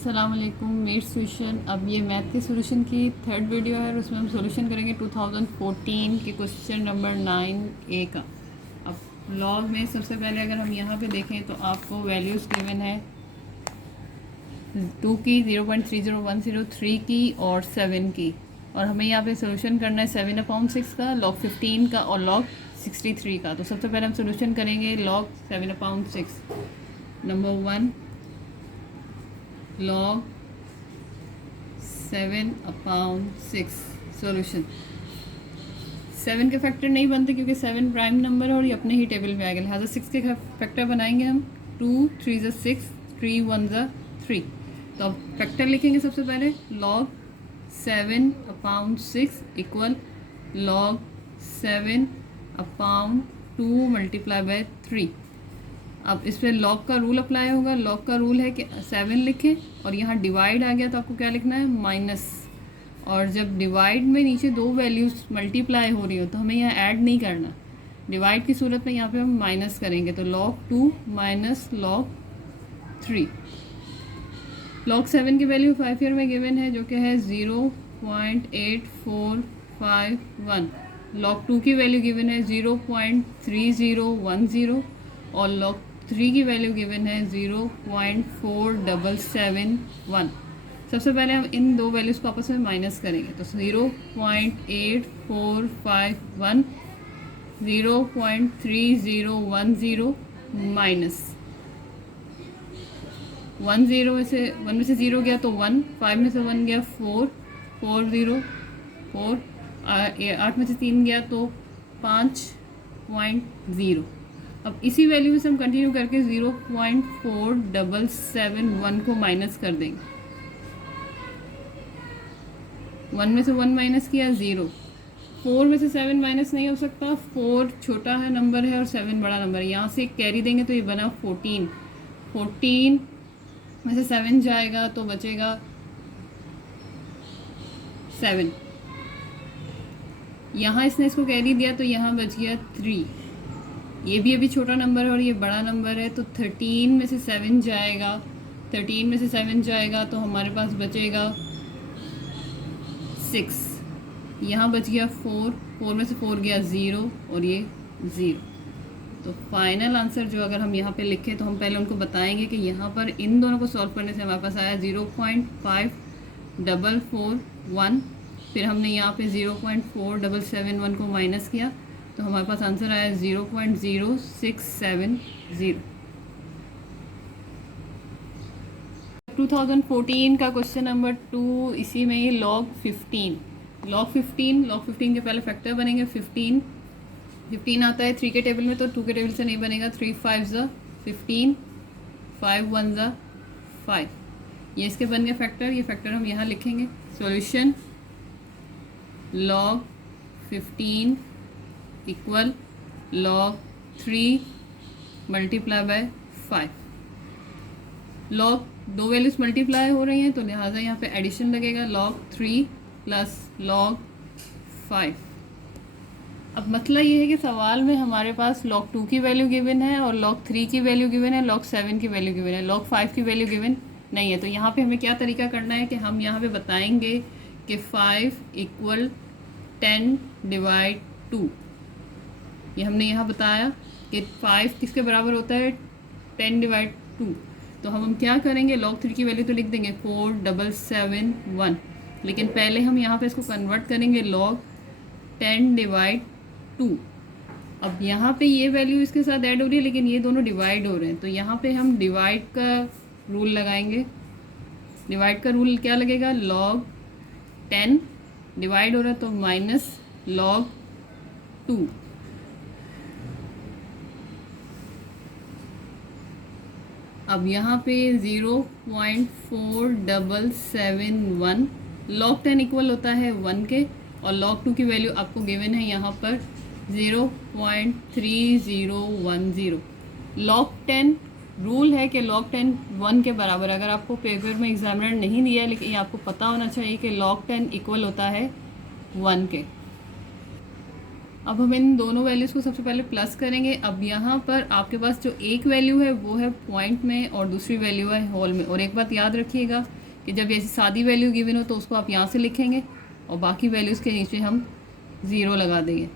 अस्सलाम वालेकुम met solution. अब ये मैथ के सोल्यूशन की थर्ड वीडियो है और उसमें हम सोल्यूशन करेंगे 2014 के क्वेश्चन नंबर 9A का। अब लॉग में सबसे पहले अगर हम यहाँ पे देखें तो आपको वैल्यूज़ गिवन है 2 की, 0.30103 की और 7 की, और हमें यहाँ पे सोल्यूशन करना है 7/6 का, लॉग 15 का और लॉग 63 का। तो सबसे पहले हम सोल्यूशन करेंगे लॉग 7/6। Number 1 log 7/6 solution. 7 के फैक्टर नहीं बनते क्योंकि 7 प्राइम नंबर है और ये अपने ही टेबल में आएगा, लिहाजा 6 के फैक्टर बनाएंगे हम। 2 3 ज़ा 6, 3 1 ज़ा 3। तो अब फैक्टर लिखेंगे सबसे पहले, log 7/6 equal log 7/2 multiply by 3। अब इस पर लॉग का रूल अप्लाई होगा। लॉग का रूल है कि 7 लिखें और यहाँ डिवाइड आ गया तो आपको क्या लिखना है, माइनस। और जब डिवाइड में नीचे दो वैल्यूज़ मल्टीप्लाई हो रही हो तो हमें यहाँ ऐड नहीं करना, डिवाइड की सूरत में यहाँ पे हम माइनस करेंगे। तो log 2 माइनस log 3। log 7 की वैल्यू 5 ईयर में गिवन है जो कि है 0.8451। log 2 की वैल्यू गिवन है 0.3010 और log 3 की वैल्यू गिवन है 0.4771। सबसे पहले हम इन दो वैल्यूज़ को आपस में माइनस करेंगे। तो 0.8451 0.3010 माइनस 1 में से 0 गया तो 1, 5 में से 1 गया 4, 4 0 4, 8 में से 3 गया तो 5.0। अब इसी वैल्यू से हम कंटिन्यू करके 0.4771 को माइनस कर देंगे। 1 में से 1 माइनस किया 0। 4 में से 7 माइनस नहीं हो सकता, 4 छोटा है नंबर है और 7 बड़ा नंबर है। यहाँ से एक कैरी देंगे तो ये बना 14। 14 में से 7 जाएगा तो बचेगा 7। यहाँ इसने इसको कैरी दिया तो यहाँ बच गया 3। ये भी अभी छोटा नंबर है और ये बड़ा नंबर है, तो 13 में से 7 जाएगा। 13 में से 7 जाएगा तो हमारे पास बचेगा 6। यहाँ बच गया 4, 4 में से 4 गया 0 और ये 0। तो फाइनल आंसर जो अगर हम यहाँ पे लिखें तो हम पहले उनको बताएंगे कि यहाँ पर इन दोनों को सॉल्व करने से हमारे पास आया 0.5441। फिर हमने यहाँ पे 0.4771 को माइनस किया तो हमारे पास आंसर आया 0.0670। 2014 का क्वेश्चन नंबर 2, इसी में ये log 15 के पहले फैक्टर बनेंगे। 15 आता है 3 के टेबल में तो 2 के टेबल से नहीं बनेगा। 3 5 ज़ा 15, 5 1 ज़ा 5, ये इसके बन गए फैक्टर। ये फैक्टर हम यहाँ लिखेंगे। Solution log 15 equal log 3 multiply by 5। log दो वैल्यूज मल्टीप्लाई हो रही हैं तो लिहाजा यहाँ पे एडिशन लगेगा, log 3 प्लस log 5। अब मतलब ये है कि सवाल में हमारे पास log 2 की वैल्यू गिवन है और log 3 की वैल्यू गिवन है, log 7 की वैल्यू गिवन है, log 5 की वैल्यू गिवन नहीं है। तो यहाँ पे हमें क्या तरीका करना है कि हम यहाँ पे बताएंगे कि 5 इक्वल 10 डिवाइड 2। ये हमने यहाँ बताया कि 5 किसके बराबर होता है, 10 डिवाइड 2। तो हम क्या करेंगे, log 3 की वैल्यू तो लिख देंगे 4771, लेकिन पहले हम यहाँ पे इसको कन्वर्ट करेंगे log 10 डिवाइड 2। अब यहाँ पे ये वैल्यू इसके साथ ऐड हो रही है लेकिन ये दोनों डिवाइड हो रहे हैं, तो यहाँ पे हम डिवाइड का रूल लगाएंगे। डिवाइड का रूल क्या लगेगा, log 10 डिवाइड हो रहा है तो माइनस log 2। अब यहाँ पे 0.4771, log 10 इक्वल होता है 1 के और log 2 की वैल्यू आपको गिवन है यहाँ पर 0.3010। log 10 रूल है कि log 10 1 के बराबर। अगर आपको पेपर में एग्जामिनर नहीं दिया लेकिन ये आपको पता होना चाहिए कि log 10 इक्वल होता है 1 के। अब हम इन दोनों वैल्यूज़ को सबसे पहले प्लस करेंगे। अब यहाँ पर आपके पास जो एक वैल्यू है वो है पॉइंट में और दूसरी वैल्यू है होल में। और एक बात याद रखिएगा कि जब ऐसी सादी वैल्यू गिवन हो तो उसको आप यहाँ से लिखेंगे और बाकी वैल्यूज़ के नीचे हम ज़ीरो लगा देंगे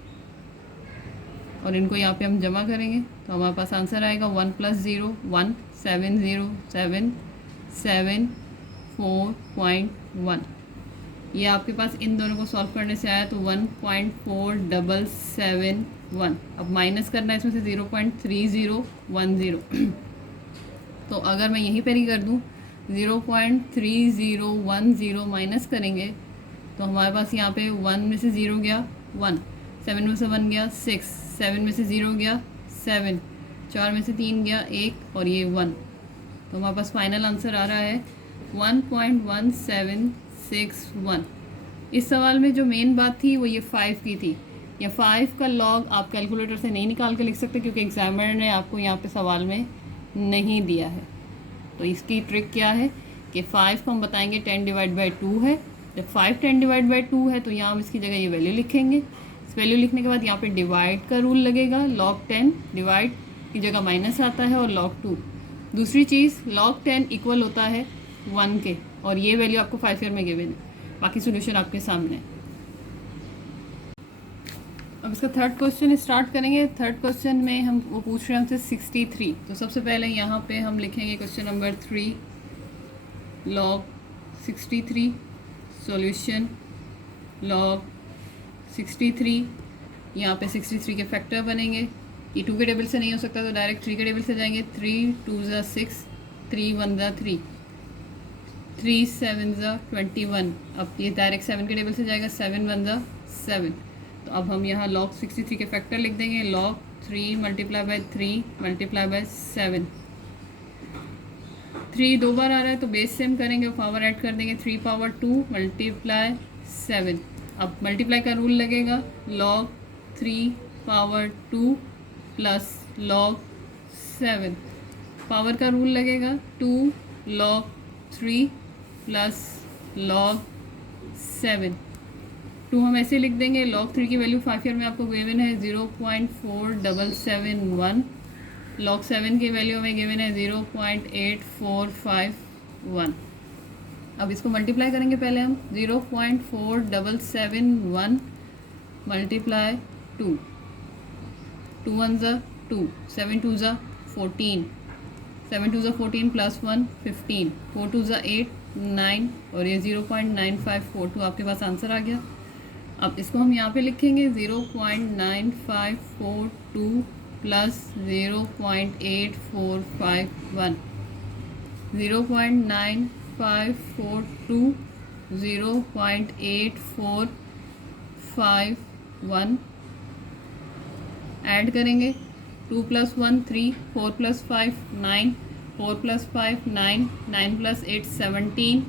और इनको यहाँ पे हम जमा करेंगे तो हमारे पास आंसर आएगा 1 + 0 1 70774.1। ये आपके पास इन दोनों को सॉल्व करने से आया तो 1.4771। अब माइनस करना है इसमें से 0.3010 तो अगर मैं यहीं पर ही कर दूँ 0.3010 माइनस करेंगे तो हमारे पास यहाँ पे 1 में से 0 गया 1, 7 में से 1 गया 6, 7 में से 0 गया 7, 4 में से 3 गया 1 और ये 1। तो हमारे पास फाइनल आंसर आ रहा है 1.1761। इस सवाल में जो मेन बात थी वो ये 5 की थी। या 5 का लॉग आप कैलकुलेटर से नहीं निकाल के लिख सकते क्योंकि एग्जामिनर ने आपको यहाँ पे सवाल में नहीं दिया है। तो इसकी ट्रिक क्या है कि 5 को हम बताएंगे 10/2 है। जब 5 10/2 है तो यहाँ हम इसकी जगह ये वैल्यू लिखेंगे। इस वैल्यू लिखने के बाद यहाँ पे डिवाइड का रूल लगेगा। log 10 डिवाइड की जगह माइनस आता है और log 2। दूसरी चीज़ log 10 इक्वल होता है 1 के और ये वैल्यू आपको 5 ईयर में गिवन है। बाकी सोल्यूशन आपके सामने है। अब इसका थर्ड क्वेश्चन स्टार्ट करेंगे। थर्ड क्वेश्चन में हम वो पूछ रहे हैं हमसे 63। तो सबसे पहले यहाँ पे हम लिखेंगे question number 3 log 63 solution log 63। यहाँ पे 63 के फैक्टर बनेंगे। ये 2 के टेबल से नहीं हो सकता तो डायरेक्ट 3 के टेबल से जाएंगे। 3 2 ज़ा 6, 3 1 ज़ा 3, 3 7 ज़ा 21। अब ये डायरेक्ट 7 के टेबल से जाएगा। 7 1 ज़ा 7। तो अब हम यहाँ log 63 के फैक्टर लिख देंगे। log 3 × 3 × 7। 3 दो बार आ रहा है तो बेस सेम करेंगे और पावर ऐड कर देंगे। 3 पावर 2 × 7। अब मल्टीप्लाई का रूल लगेगा। log 3 power 2 plus log 7। Power का रूल लगेगा 2 log 3 प्लस log 7। 2 हम ऐसे लिख देंगे। log 3 की वैल्यू 5 ईयर में आपको गिवन है 0.4771। log 7 की वैल्यू हमें गिवन है 0.8451। अब इसको मल्टीप्लाई करेंगे पहले हम। 0.4771 मल्टीप्लाई 2, 2 1 ज़ा 2, 7 2 ज़ा 14, 7 2 ज़ा 14 प्लस 1 15, 4 2 ज़ा 8 9 और ये 0.9542 आपके पास आंसर आ गया। अब इसको हम यहाँ पे लिखेंगे 0.9542 प्लस 0.8451। 0.9542 0.8451 ऐड करेंगे। 2 + 1 3, 4 + 5 9, 4 + 5 9, 9 + 8 17।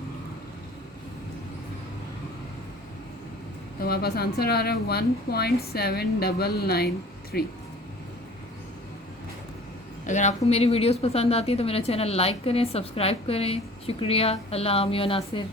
तो हमारे पास आंसर आ रहा है 1.7993। अगर आपको मेरी वीडियोस पसंद आती है तो मेरा चैनल लाइक करें, सब्सक्राइब करें। शुक्रिया। अल्लाह नासिर।